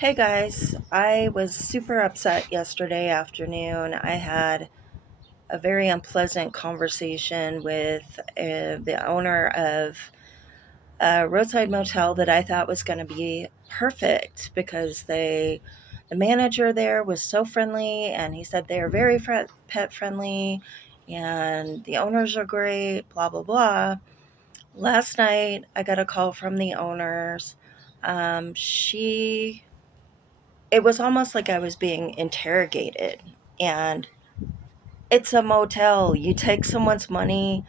Hey guys, I was super upset yesterday afternoon. I had a very unpleasant conversation with the owner of a roadside motel that I thought was going to be perfect because the manager there was so friendly and he said they are very pet friendly and the owners are great, blah, blah, blah. Last night I got a call from the owners. She It was almost like I was being interrogated. And it's a motel. You take someone's money,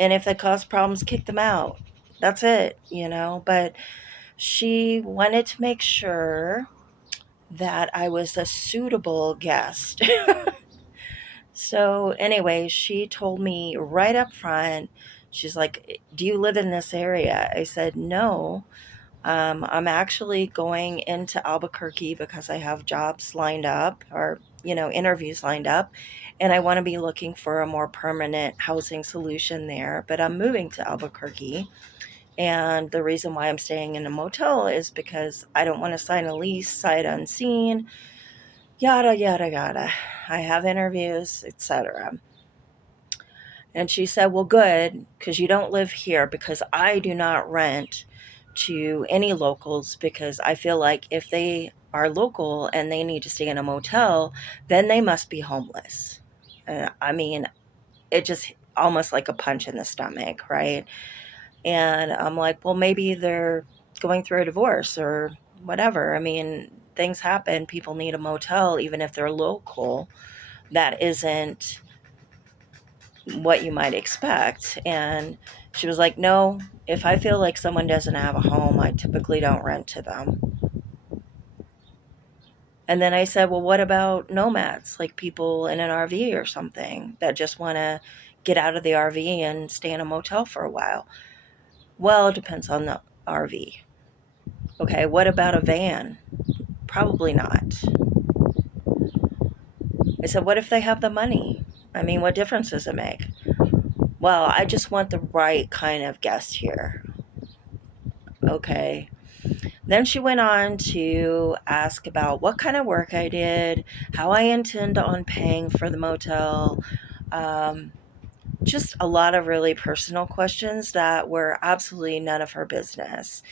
and if they cause problems, kick them out. That's it. But she wanted to make sure that I was a suitable guest. So, anyway, she told me right up front, she's like, "Do you live in this area?" I said, "No. I'm actually going into Albuquerque because I have jobs lined up or, interviews lined up, and I want to be looking for a more permanent housing solution there. But I'm moving to Albuquerque. And the reason why I'm staying in a motel is because I don't want to sign a lease sight unseen, yada, yada, yada. I have interviews, etc." And she said, "Well, good, because you don't live here, because I do not rent to any locals because I feel like if they are local and they need to stay in a motel, then they must be homeless." I mean, it just almost like a punch in the stomach, right? And I'm like, well, maybe they're going through a divorce or whatever. I mean, things happen. People need a motel, even if they're local. That isn't what you might expect. And she was like, "No, if I feel like someone doesn't have a home, I typically don't rent to them." And then I said, "Well, what about nomads, like people in an RV or something that just want to get out of the RV and stay in a motel for a while?" "Well, it depends on the RV." "Okay, what about a van?" "Probably not." I said, "What if they have the money? I mean, what difference does it make?" "Well, I just want the right kind of guest here." Okay. Then she went on to ask about what kind of work I did, how I intend on paying for the motel, um, just a lot of really personal questions that were absolutely none of her business.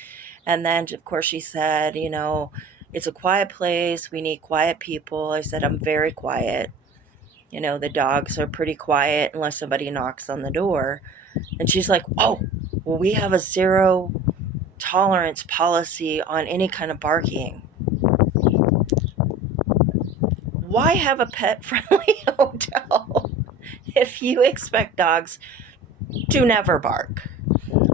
And then, of course, she said, "It's a quiet place. We need quiet people." I said, "I'm very quiet. The dogs are pretty quiet unless somebody knocks on the door." And she's like, "Oh, well, we have a zero tolerance policy on any kind of barking." Why have a pet friendly hotel if you expect dogs to never bark?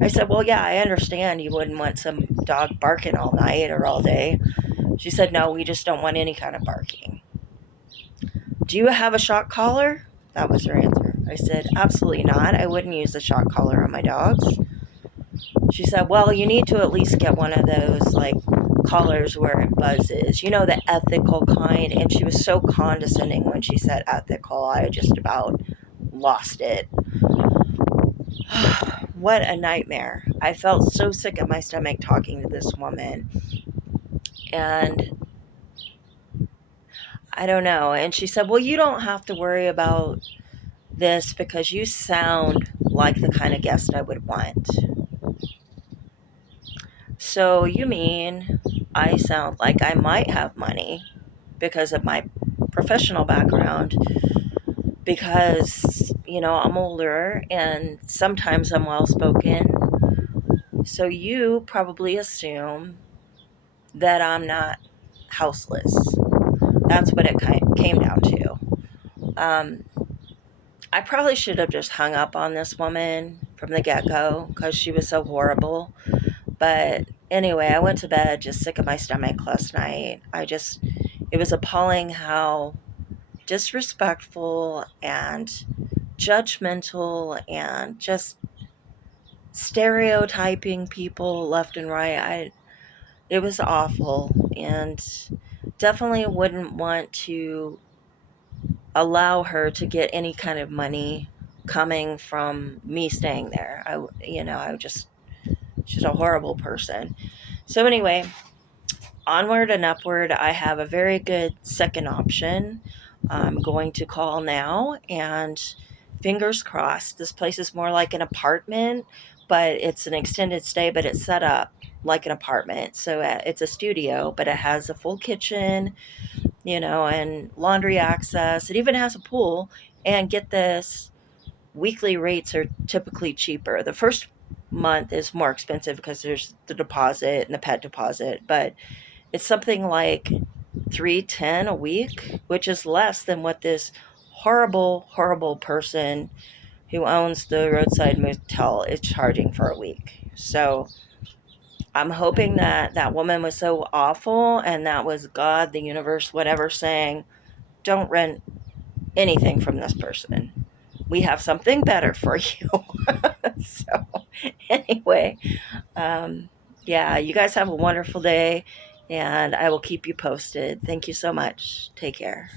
I said, "Well, yeah, I understand you wouldn't want some dog barking all night or all day." She said, "No, we just don't want any kind of barking." "Do you have a shock collar?" That was her answer. I said, "Absolutely not. I wouldn't use a shock collar on my dogs." She said, "Well, you need to at least get one of those, like, collars where it buzzes, the ethical kind." And she was so condescending when she said ethical. I just about lost it. What a nightmare. I felt so sick at my stomach talking to this woman. And I don't know. And she said, "Well, you don't have to worry about this because you sound like the kind of guest I would want." "So you mean I sound like I might have money because of my professional background, because, I'm older and sometimes I'm well spoken. So you probably assume that I'm not houseless." That's what it came down to. Um, I probably should have just hung up on this woman from the get go because she was so horrible. But anyway, I went to bed just sick of my stomach last night. It was appalling how disrespectful and judgmental and just stereotyping people left and right. It was awful, and definitely wouldn't want to allow her to get any kind of money coming from me staying there. I just she's a horrible person. So anyway, onward and upward. I have a very good second option. I'm going to call now, and fingers crossed. This place is more like an apartment, but it's an extended stay, but it's set up like an apartment. So it's a studio, but it has a full kitchen, and laundry access. It even has a pool. And get this, weekly rates are typically cheaper. The first month is more expensive because there's the deposit and the pet deposit, but it's something like 310 a week, which is less than what this horrible, horrible person who owns the roadside motel is charging for a week. So I'm hoping that that woman was so awful and that was God, the universe, whatever, saying, don't rent anything from this person. We have something better for you. So, anyway, um, yeah, you guys have a wonderful day, and I will keep you posted. Thank you so much. Take care.